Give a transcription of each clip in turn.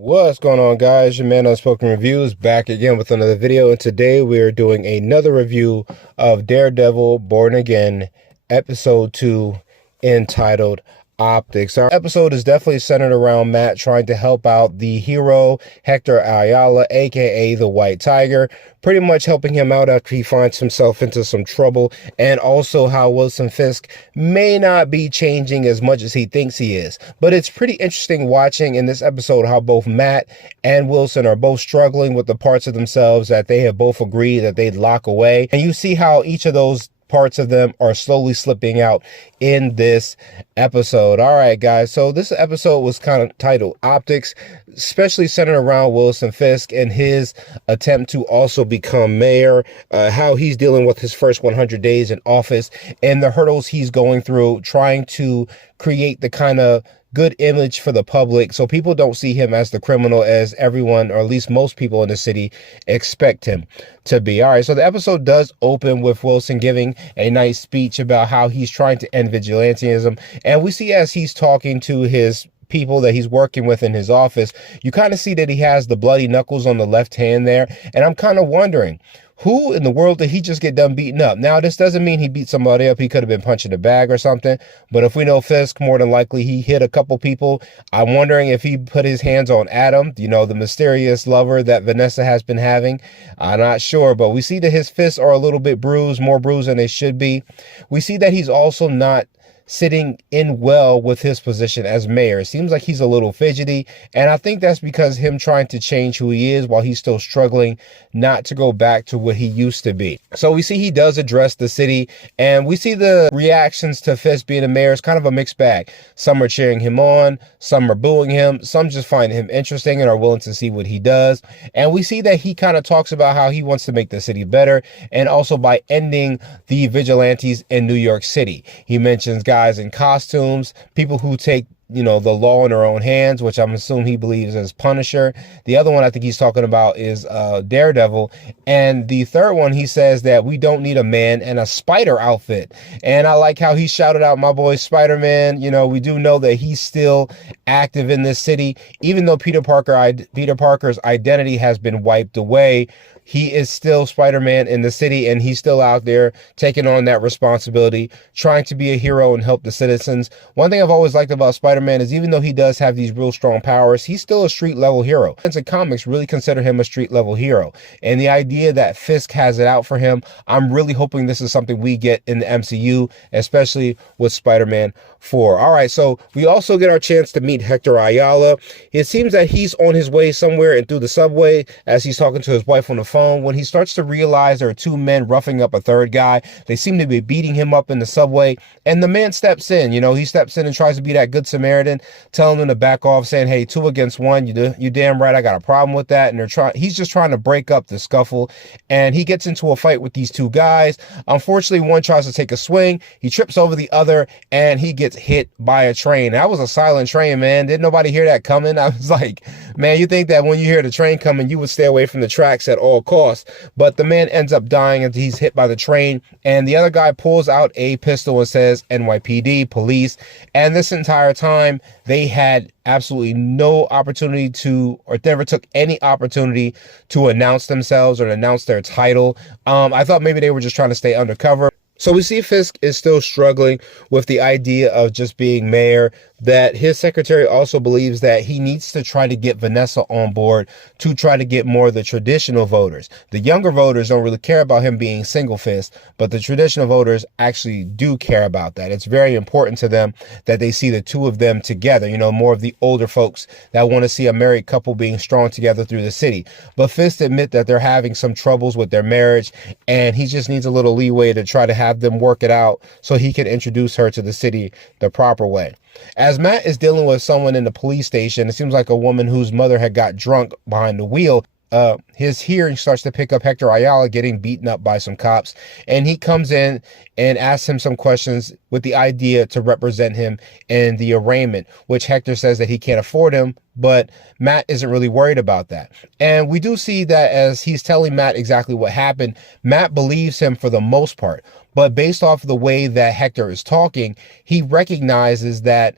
What's going on, guys? Your man Unspoken Reviews back again with another video, and today we're doing another review of Daredevil Born Again episode 2, entitled Optics. Our episode is definitely centered around Matt trying to help out the hero Hector Ayala, aka the White Tiger, pretty much helping him out after he finds himself into some trouble, and also how Wilson Fisk may not be changing as much as he thinks he is. But it's pretty interesting watching in this episode how both Matt and Wilson are both struggling with the parts of themselves that they have both agreed that they'd lock away, and you see how each of those parts of them are slowly slipping out in this episode. All right, guys, so this episode was kind of titled Optics, especially centered around Wilson Fisk and his attempt to also become mayor, how he's dealing with his first 100 days in office and the hurdles he's going through trying to create the kind of good image for the public so people don't see him as the criminal as everyone, or at least most people in the city, expect him to be. All right, so the episode does open with Wilson giving a nice speech about how he's trying to end vigilantism, and we see as he's talking to his people that he's working with in his office, you kind of see that he has the bloody knuckles on the left hand there, and I'm kind of wondering, who in the world did he just get done beating up? Now, this doesn't mean he beat somebody up. He could have been punching a bag or something. But if we know Fisk, more than likely he hit a couple people. I'm wondering if he put his hands on Adam, you know, the mysterious lover that Vanessa has been having. I'm not sure, but we see that his fists are a little bit bruised, more bruised than they should be. We see that he's also not sitting in well with his position as mayor. It seems like he's a little fidgety, and I think that's because him trying to change who he is while he's still struggling not to go back to what he used to be. So we see he does address the city, and we see the reactions to Fisk being a mayor is kind of a mixed bag. Some are cheering him on, some are booing him, some just find him interesting and are willing to see what he does. And we see that he kind of talks about how he wants to make the city better, and also by ending the vigilantes in New York City. He mentions guys in costumes, people who take, you know, the law in their own hands, which I'm assuming he believes as Punisher. The other one I think he's talking about is Daredevil. And the third one, he says that we don't need a man in a spider outfit. And I like how he shouted out my boy Spider-Man. You know, we do know that he's still active in this city, even though Peter Parker's identity has been wiped away. He is still Spider-Man in the city, and he's still out there taking on that responsibility, trying to be a hero and help the citizens. One thing I've always liked about Spider-Man is even though he does have these real strong powers, he's still a street-level hero. Fans of comics really consider him a street-level hero. And the idea that Fisk has it out for him, I'm really hoping this is something we get in the MCU, especially with Spider-Man 4. All right, so we also get our chance to meet Hector Ayala. It seems that he's on his way somewhere and through the subway as he's talking to his wife on the phone, when he starts to realize there are two men roughing up a third guy. They seem to be beating him up in the subway, and the man steps in. You know, he steps in and tries to be that good Samaritan, telling them to back off, saying, hey, 2 against 1, you damn right, I got a problem with that. And he's just trying to break up the scuffle, and he gets into a fight with these two guys. Unfortunately, one tries to take a swing, he trips over the other, and he gets hit by a train. That was a silent train, man. Didn't nobody hear that coming? I was like, man, you think that when you hear the train coming, you would stay away from the tracks at all costs. But the man ends up dying as he's hit by the train, and the other guy pulls out a pistol and says NYPD, police. And this entire time, they had absolutely no opportunity to, or never took any opportunity to announce themselves or announce their title. I thought maybe they were just trying to stay undercover. So we see Fisk is still struggling with the idea of just being mayor, that his secretary also believes that he needs to try to get Vanessa on board to try to get more of the traditional voters. The younger voters don't really care about him being single fist, but the traditional voters actually do care about that. It's very important to them that they see the two of them together, you know, more of the older folks that want to see a married couple being strong together through the city. But Fisk admit that they're having some troubles with their marriage, and he just needs a little leeway to try to have them work it out so he can introduce her to the city the proper way. As Matt is dealing with someone in the police station, it seems like a woman whose mother had got drunk behind the wheel. His hearing starts to pick up Hector Ayala getting beaten up by some cops, and he comes in and asks him some questions with the idea to represent him in the arraignment, which Hector says that he can't afford him, but Matt isn't really worried about that. And we do see that as he's telling Matt exactly what happened, Matt believes him for the most part, but based off of the way that Hector is talking, he recognizes that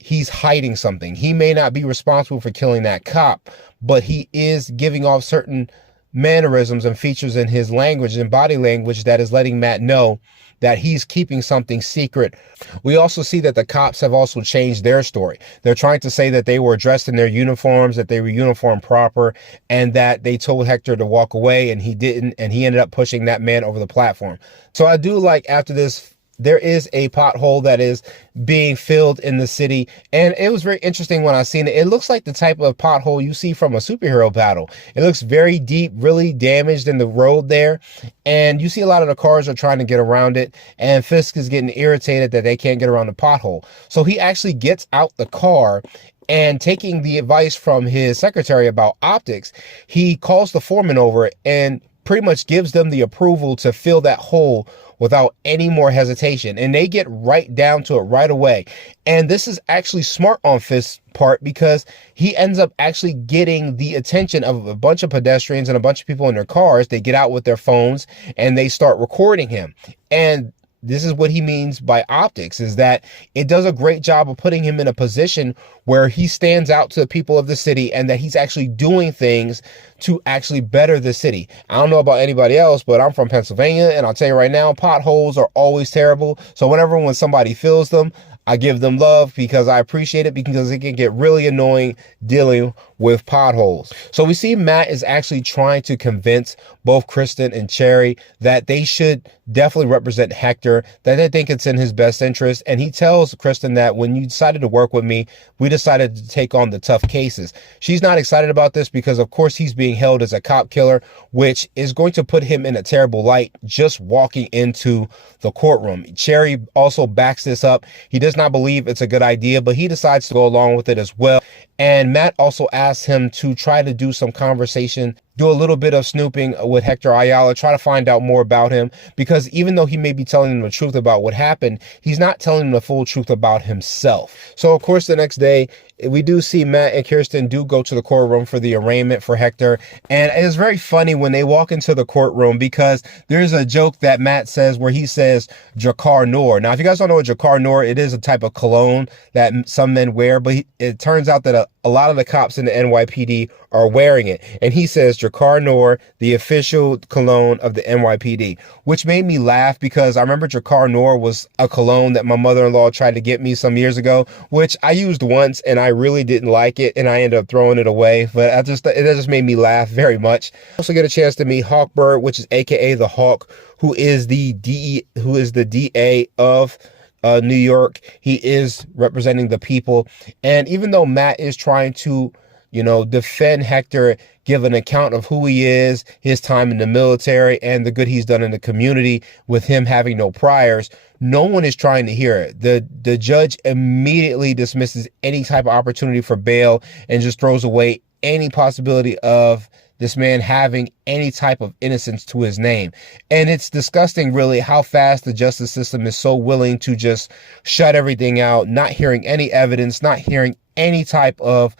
he's hiding something. He may not be responsible for killing that cop, but he is giving off certain mannerisms and features in his language and body language that is letting Matt know that he's keeping something secret. We also see that the cops have also changed their story. They're trying to say that they were dressed in their uniforms, that they were uniform proper, and that they told Hector to walk away, and he didn't, and he ended up pushing that man over the platform. So I do like, after this, there is a pothole that is being filled in the city. And it was very interesting when I seen it. It looks like the type of pothole you see from a superhero battle. It looks very deep, really damaged in the road there. And you see a lot of the cars are trying to get around it. And Fisk is getting irritated that they can't get around the pothole. So he actually gets out the car, and taking the advice from his secretary about optics, he calls the foreman over and pretty much gives them the approval to fill that hole without any more hesitation. And they get right down to it right away. And this is actually smart on Fisk's part, because he ends up actually getting the attention of a bunch of pedestrians and a bunch of people in their cars. They get out with their phones and they start recording him. And this is what he means by optics, is that it does a great job of putting him in a position where he stands out to the people of the city, and that he's actually doing things to actually better the city. I don't know about anybody else, but I'm from Pennsylvania, and I'll tell you right now, potholes are always terrible. So when somebody fills them, I give them love, because I appreciate it, because it can get really annoying dealing with potholes. So we see Matt is actually trying to convince both Kristen and Cherry that they should definitely represent Hector, that they think it's in his best interest. And he tells Kristen that when you decided to work with me, we decided to take on the tough cases. She's not excited about this because, of course, he's being held as a cop killer, which is going to put him in a terrible light just walking into the courtroom. Cherry also backs this up. He does not believe it's a good idea, but he decides to go along with it as well. And Matt also asks him to try to do some conversation, do a little bit of snooping with Hector Ayala, try to find out more about him, because even though he may be telling him the truth about what happened, he's not telling him the full truth about himself. So, of course, the next day, we do see Matt and Kirsten do go to the courtroom for the arraignment for Hector. And it's very funny when they walk into the courtroom, because there's a joke that Matt says where he says Jakar Noor. Now, if you guys don't know what Jakar Noor, it is a type of cologne that some men wear, but it turns out that a lot of the cops in the NYPD are wearing it. And he says Jakar Noor, the official cologne of the NYPD, which made me laugh, because I remember Jakar Noor was a cologne that my mother-in-law tried to get me some years ago, which I used once and I really didn't like it, and I ended up throwing it away. But it just made me laugh very much. I also get a chance to meet Hawkbird, which is AKA the Hawk, who is the DA of New York. He is representing the people. And even though Matt is trying to, defend Hector, give an account of who he is, his time in the military, and the good he's done in the community with him having no priors, no one is trying to hear it. The judge immediately dismisses any type of opportunity for bail and just throws away any possibility of this man having any type of innocence to his name. And it's disgusting, really, how fast the justice system is so willing to just shut everything out, not hearing any evidence, not hearing any type of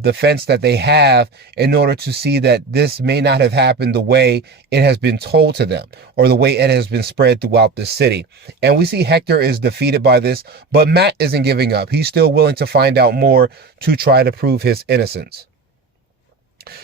defense that they have, in order to see that this may not have happened the way it has been told to them, or the way it has been spread throughout the city. And we see Hector is defeated by this, but Matt isn't giving up. He's still willing to find out more to try to prove his innocence.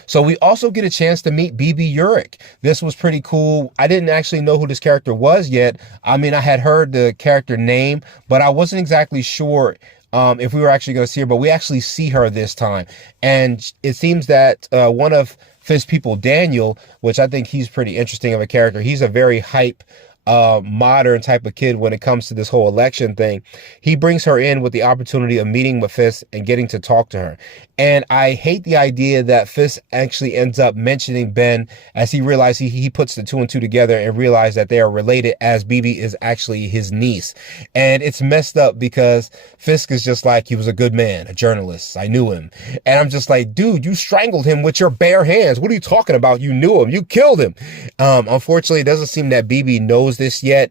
So we also get a chance to meet BB Urick. This was pretty cool. I didn't actually know who this character was yet. I mean, I had heard the character name, but I wasn't exactly sure if we were actually going to see her, but we actually see her this time. And it seems that one of Fisk's people, Daniel, which I think he's pretty interesting of a character. He's a very hype, modern type of kid when it comes to this whole election thing. He brings her in with the opportunity of meeting with Fisk and getting to talk to her. And I hate the idea that Fisk actually ends up mentioning Ben, as he realizes he puts the two and two together and realizes that they are related, as BB is actually his niece. And it's messed up, because Fisk is just like, he was a good man, a journalist. I knew him. And I'm just like, dude, you strangled him with your bare hands. What are you talking about? You knew him. You killed him. Unfortunately, it doesn't seem that BB knows this yet.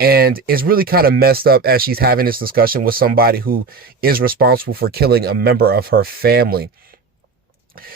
And it's really kind of messed up as she's having this discussion with somebody who is responsible for killing a member of her family.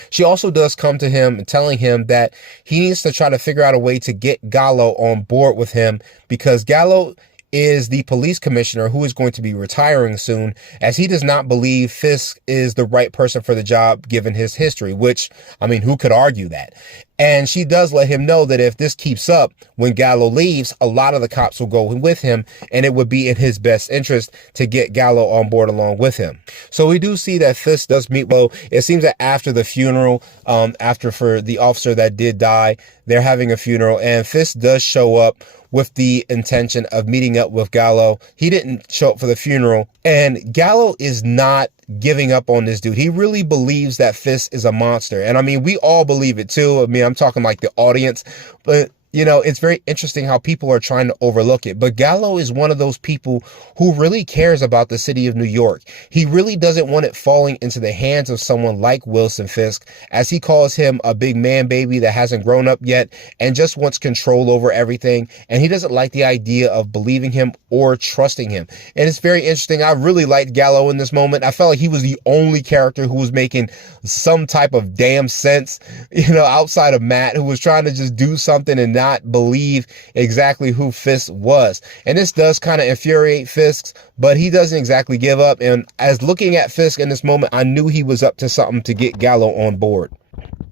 She also does come to him and telling him that he needs to try to figure out a way to get Gallo on board with him, because Gallo is the police commissioner, who is going to be retiring soon, as he does not believe Fisk is the right person for the job given his history, which, I mean, who could argue that? And she does let him know that if this keeps up, when Gallo leaves, a lot of the cops will go with him, and it would be in his best interest to get Gallo on board along with him. So we do see that Fisk does meet Lowe. It seems that after the funeral, after for the officer that did die, they're having a funeral, and Fisk does show up with the intention of meeting up with Gallo. He didn't show up for the funeral, and Gallo is not giving up on this dude. He really believes that Fisk is a monster. And I mean, we all believe it too. I mean, I'm talking like the audience, but you know, it's very interesting how people are trying to overlook it. But Gallo is one of those people who really cares about the city of New York. He really doesn't want it falling into the hands of someone like Wilson Fisk, as he calls him a big man baby that hasn't grown up yet and just wants control over everything. And he doesn't like the idea of believing him or trusting him. And it's very interesting. I really liked Gallo in this moment. I felt like he was the only character who was making some type of damn sense, you know, outside of Matt, who was trying to just do something and not believe exactly who Fisk was. And this does kind of infuriate Fisk, but he doesn't exactly give up. And as looking at Fisk in this moment, I knew he was up to something to get Gallo on board.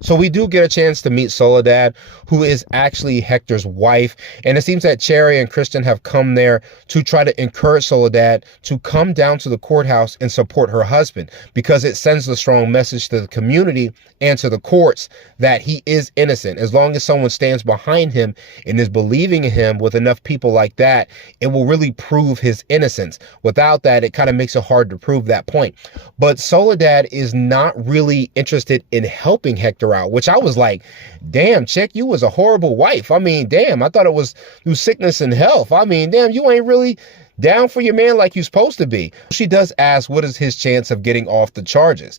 So we do get a chance to meet Soledad, who is actually Hector's wife. And it seems that Cherry and Kristen have come there to try to encourage Soledad to come down to the courthouse and support her husband, because it sends a strong message to the community and to the courts that he is innocent. As long as someone stands behind him and is believing in him with enough people like that, it will really prove his innocence. Without that, it kind of makes it hard to prove that point. But Soledad is not really interested in helping Hector out, which I was like, damn, chick, you was a horrible wife. I mean, damn, I thought it was through sickness and health. I mean, damn, you ain't really down for your man like you're supposed to be. She does ask, what is his chance of getting off the charges?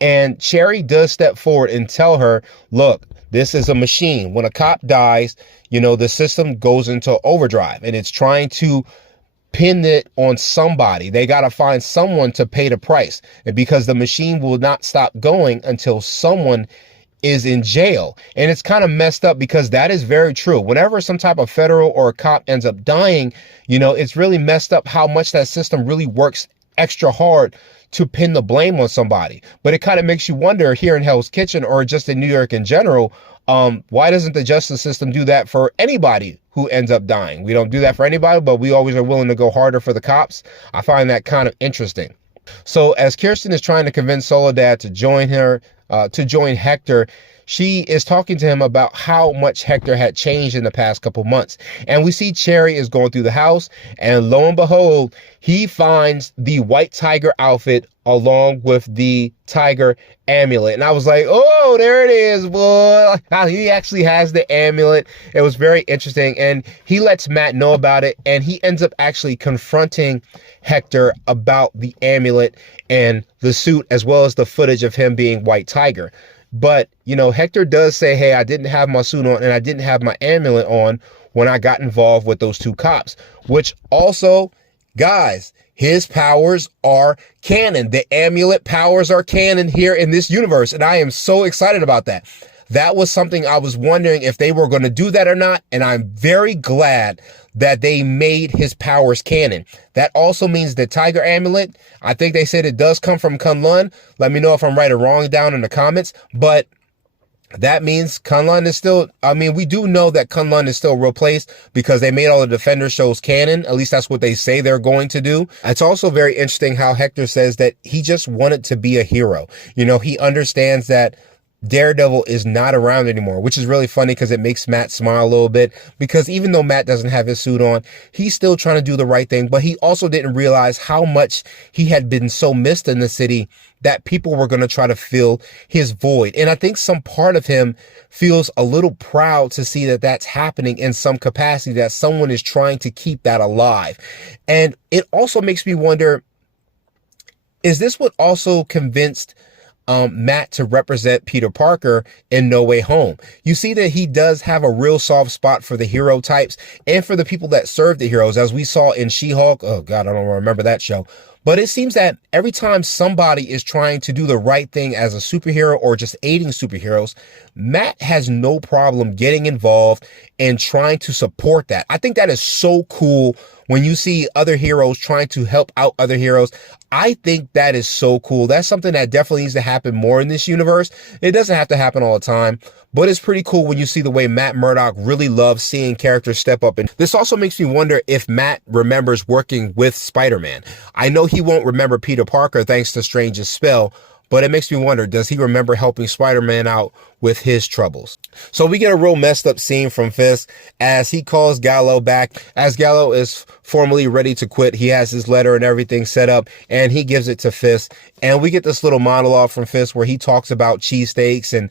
And Cherry does step forward and tell her, look, this is a machine. When a cop dies, you know, the system goes into overdrive, and it's trying to pin it on somebody. They got to find someone to pay the price, and because the machine will not stop going until someone is in jail. And it's kind of messed up, because that is very true. Whenever some type of federal or a cop ends up dying, you know, it's really messed up how much that system really works extra hard to pin the blame on somebody. But it kind of makes you wonder, here in Hell's Kitchen or just in New York in general, why doesn't the justice system do that for anybody who ends up dying? We don't do that for anybody, but we always are willing to go harder for the cops. I find that kind of interesting. So as Kirsten is trying to convince Soledad to join her, to join Hector, she is talking to him about how much Hector had changed in the past couple months. And we see Cherry is going through the house, and lo and behold, he finds the white tiger outfit along with the tiger amulet. And I was like, oh, there it is, boy. He actually has the amulet. It was very interesting. And he lets Matt know about it, and he ends up actually confronting Hector about the amulet and the suit, as well as the footage of him being White Tiger. But, you know, Hector does say, hey, I didn't have my suit on and I didn't have my amulet on when I got involved with those two cops, which also, guys, his powers are canon. The amulet powers are canon here in this universe. And I am so excited about that. That was something I was wondering if they were going to do that or not. And I'm very glad that they made his powers canon. That also means the tiger amulet, I think they said it does come from Kunlun. Let me know if I'm right or wrong down in the comments. But that means Kunlun is still, I mean, we do know that Kunlun is still a real place, because they made all the Defender shows canon. At least that's what they say they're going to do. It's also very interesting how Hector says that he just wanted to be a hero. You know, he understands that Daredevil is not around anymore, which is really funny because it makes Matt smile a little bit, because even though Matt doesn't have his suit on, he's still trying to do the right thing. But he also didn't realize how much he had been so missed in the city that people were going to try to fill his void. And I think some part of him feels a little proud to see that that's happening in some capacity, that someone is trying to keep that alive. And it also makes me wonder, is this what also convinced Matt to represent Peter Parker in No Way Home? You see that he does have a real soft spot for the hero types and for the people that serve the heroes, as we saw in She-Hulk. Oh God, I don't remember that show. But it seems that every time somebody is trying to do the right thing as a superhero or just aiding superheroes, Matt has no problem getting involved and trying to support that. I think that is so cool when you see other heroes trying to help out other heroes. I think that is so cool. That's something that definitely needs to happen more in this universe. It doesn't have to happen all the time, but it's pretty cool when you see the way Matt Murdock really loves seeing characters step up. And this also makes me wonder if Matt remembers working with Spider-Man. I know he won't remember Peter Parker thanks to Strange's spell, but it makes me wonder, does he remember helping Spider-Man out with his troubles? So we get a real messed up scene from Fisk as he calls Gallo back. As Gallo is formally ready to quit, he has his letter and everything set up, and he gives it to Fisk. And we get this little monologue from Fisk where he talks about cheesesteaks and,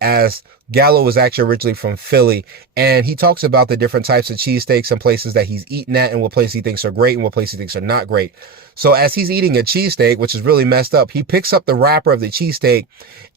as Gallo was actually originally from Philly, and he talks about the different types of cheesesteaks and places that he's eaten at and what places he thinks are great and what places he thinks are not great. So as he's eating a cheesesteak, which is really messed up, he picks up the wrapper of the cheesesteak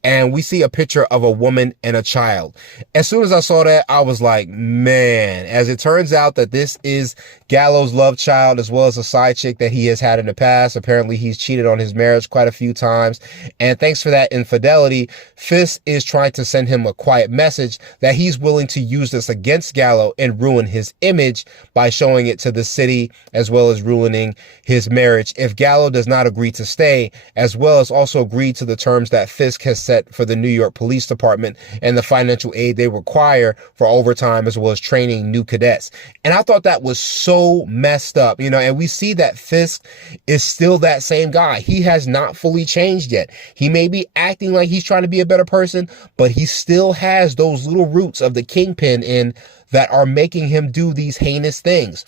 and we see a picture of a woman and a child. As soon as I saw that, I was like, man, as it turns out that this is Gallo's love child as well as a side chick that he has had in the past. Apparently he's cheated on his marriage quite a few times. And thanks for that infidelity, Fisk is trying to send him a quiet message that he's willing to use this against Gallo and ruin his image by showing it to the city as well as ruining his marriage if Gallo does not agree to stay, as well as also agree to the terms that Fisk has set for the New York Police Department and the financial aid they require for overtime as well as training new cadets. And I thought that was so messed up, and we see that Fisk is still that same guy. He has not fully changed yet. He may be acting like he's trying to be a better person, but he still has those little roots of the kingpin in that are making him do these heinous things.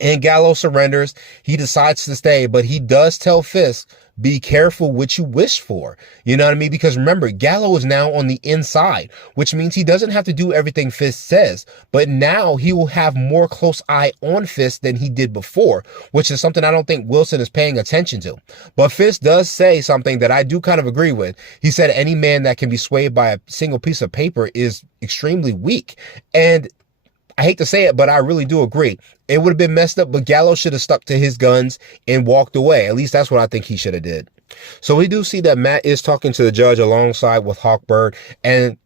And Gallo surrenders. He decides to stay, but he does tell Fisk, be careful what you wish for. You know what I mean? Because remember, Gallo is now on the inside, which means he doesn't have to do everything Fisk says, but now he will have more close eye on Fisk than he did before, which is something I don't think Wilson is paying attention to. But Fisk does say something that I do kind of agree with. He said any man that can be swayed by a single piece of paper is extremely weak. And I hate to say it, but I really do agree. It would have been messed up, but Gallo should have stuck to his guns and walked away. At least that's what I think he should have did. So we do see that Matt is talking to the judge alongside with Hawkbird, and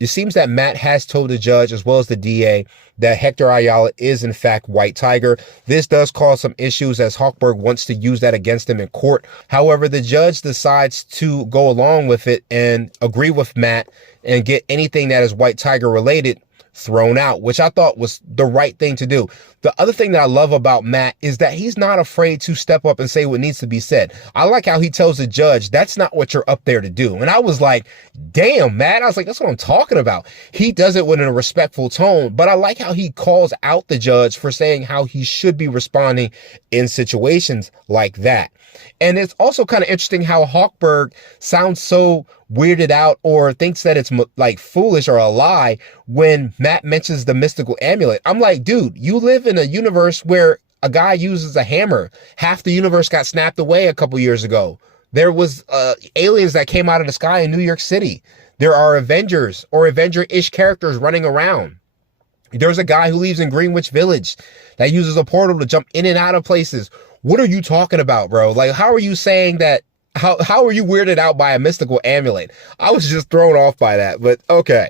it seems that Matt has told the judge as well as the DA that Hector Ayala is in fact White Tiger. This does cause some issues as Hawkbird wants to use that against him in court. However, the judge decides to go along with it and agree with Matt and get anything that is White Tiger related thrown out, which I thought was the right thing to do. The other thing that I love about Matt is that he's not afraid to step up and say what needs to be said. I like how he tells the judge, that's not what you're up there to do. And I was like, damn, Matt. I was like, that's what I'm talking about. He does it with a respectful tone, but I like how he calls out the judge for saying how he should be responding in situations like that. And it's also kind of interesting how Hawkberg sounds so weirded out or thinks that it's like foolish or a lie when Matt mentions the mystical amulet. I'm like, dude, you live in a universe where a guy uses a hammer. Half the universe got snapped away a couple years ago. There was aliens that came out of the sky in New York City. There are Avengers or Avenger-ish characters running around. There's a guy who lives in Greenwich Village that uses a portal to jump in and out of places. What are you talking about, bro? Like, how are you saying that? How are you weirded out by a mystical amulet? I was just thrown off by that, but okay.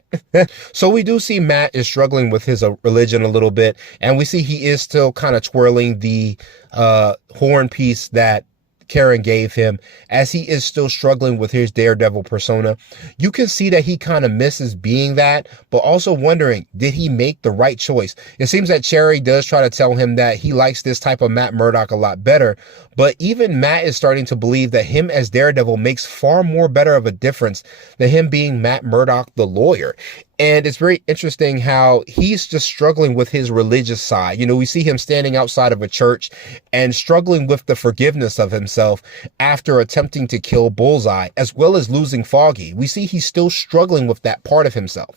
So we do see Matt is struggling with his religion a little bit, and we see he is still kind of twirling the horn piece that Karen gave him as he is still struggling with his Daredevil persona. You can see that he kind of misses being that, but also wondering, did he make the right choice? It seems that Cherry does try to tell him that he likes this type of Matt Murdock a lot better, but even Matt is starting to believe that him as Daredevil makes far more better of a difference than him being Matt Murdock, the lawyer. And it's very interesting how he's just struggling with his religious side. You know, we see him standing outside of a church and struggling with the forgiveness of himself after attempting to kill Bullseye, as well as losing Foggy. We see he's still struggling with that part of himself.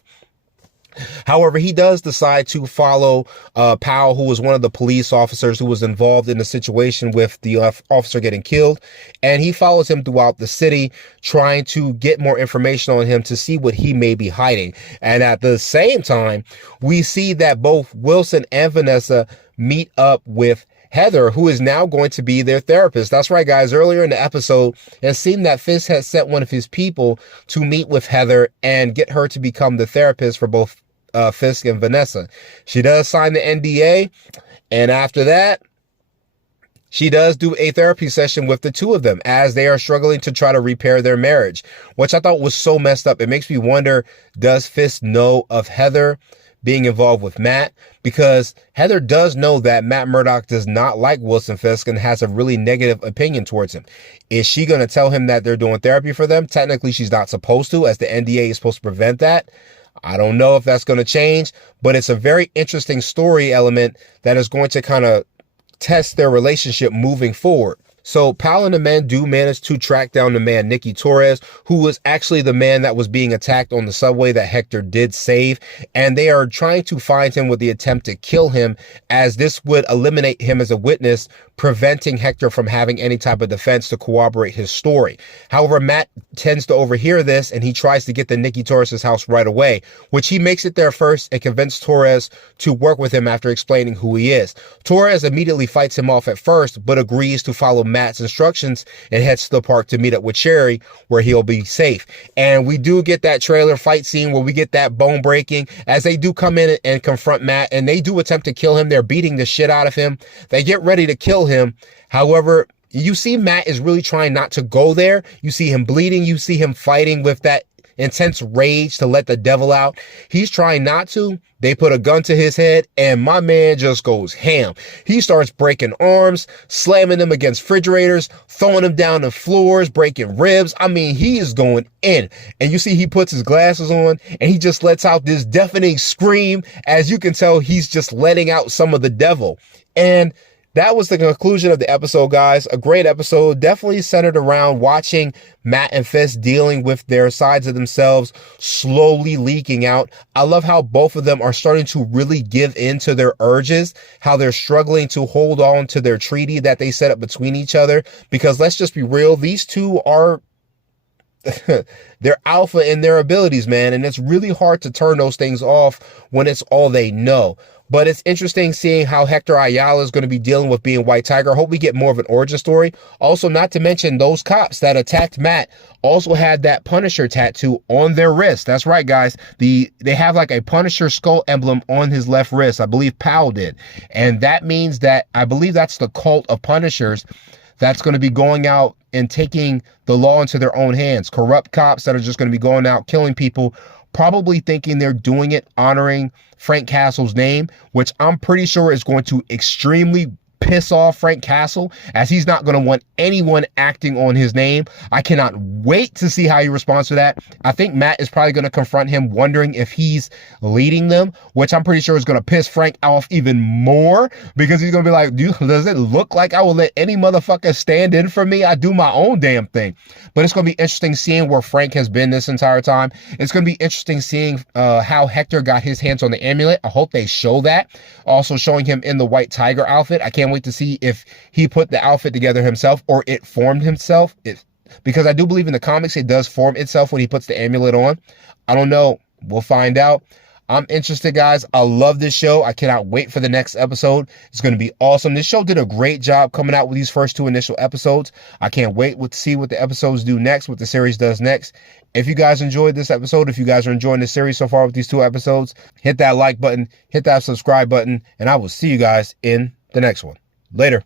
However, he does decide to follow Powell, who was one of the police officers who was involved in the situation with the officer getting killed. And he follows him throughout the city, trying to get more information on him to see what he may be hiding. And at the same time, we see that both Wilson and Vanessa meet up with Heather, who is now going to be their therapist. That's right, guys. Earlier in the episode, it seemed that Fisk had sent one of his people to meet with Heather and get her to become the therapist for both Fisk and Vanessa. She does sign the NDA, and after that, she does do a therapy session with the two of them as they are struggling to try to repair their marriage, which I thought was so messed up. It makes me wonder, does Fisk know of Heather being involved with Matt? Because Heather does know that Matt Murdock does not like Wilson Fisk and has a really negative opinion towards him. Is she going to tell him that they're doing therapy for them? Technically, she's not supposed to, as the NDA is supposed to prevent that. I don't know if that's going to change, but it's a very interesting story element that is going to kind of test their relationship moving forward. So Pal and the men do manage to track down the man, Nicky Torres, who was actually the man that was being attacked on the subway that Hector did save. And they are trying to find him with the attempt to kill him, as this would eliminate him as a witness, preventing Hector from having any type of defense to corroborate his story. However, Matt tends to overhear this, and he tries to get to Nicky Torres' house right away, which he makes it there first and convinces Torres to work with him after explaining who he is. Torres immediately fights him off at first, but agrees to follow Matt's instructions and heads to the park to meet up with Sherry, where he'll be safe. And we do get that trailer fight scene where we get that bone breaking as they do come in and confront Matt, and they do attempt to kill him. They're beating the shit out of him. They get ready to kill him. However, you see Matt is really trying not to go there. You see him bleeding. You see him fighting with that intense rage to let the devil out. He's trying not to. They put a gun to his head, and my man just goes ham. He starts breaking arms, slamming them against refrigerators, throwing them down the floors, breaking ribs. I mean, he is going in. And you see he puts his glasses on, and he just lets out this deafening scream. As you can tell, he's just letting out some of the devil. And that was the conclusion of the episode, guys. A great episode, definitely centered around watching Matt and Fisk dealing with their sides of themselves slowly leaking out. I love how both of them are starting to really give in to their urges, how they're struggling to hold on to their treaty that they set up between each other. Because let's just be real, these two are they're alpha in their abilities, man. And it's really hard to turn those things off when it's all they know. But it's interesting seeing how Hector Ayala is going to be dealing with being White Tiger. I hope we get more of an origin story. Also, not to mention those cops that attacked Matt also had that Punisher tattoo on their wrist. That's right, guys. They have like a Punisher skull emblem on his left wrist. I believe Powell did. And that means that I believe that's the cult of Punishers that's going to be going out and taking the law into their own hands. Corrupt cops that are just going to be going out killing people, probably thinking they're doing it honoring Frank Castle's name, which I'm pretty sure is going to extremely piss off Frank Castle, as he's not going to want anyone acting on his name. I cannot wait to see how he responds to that. I think Matt is probably going to confront him wondering if he's leading them, which I'm pretty sure is going to piss Frank off even more, because he's going to be like, dude, does it look like I will let any motherfucker stand in for me? I do my own damn thing. But it's going to be interesting seeing where Frank has been this entire time. It's going to be interesting seeing how Hector got his hands on the amulet. I hope they show that. Also showing him in the White Tiger outfit. I can't wait to see if he put the outfit together himself or it formed himself. Because I do believe in the comics it does form itself when he puts the amulet on. I don't know. We'll find out. I'm interested, guys. I love this show. I cannot wait for the next episode. It's going to be awesome. This show did a great job coming out with these first two initial episodes. I can't wait to see what the episodes do next, what the series does next. If you guys enjoyed this episode, if you guys are enjoying the series so far with these two episodes, hit that like button, hit that subscribe button, and I will see you guys in the next one. Later.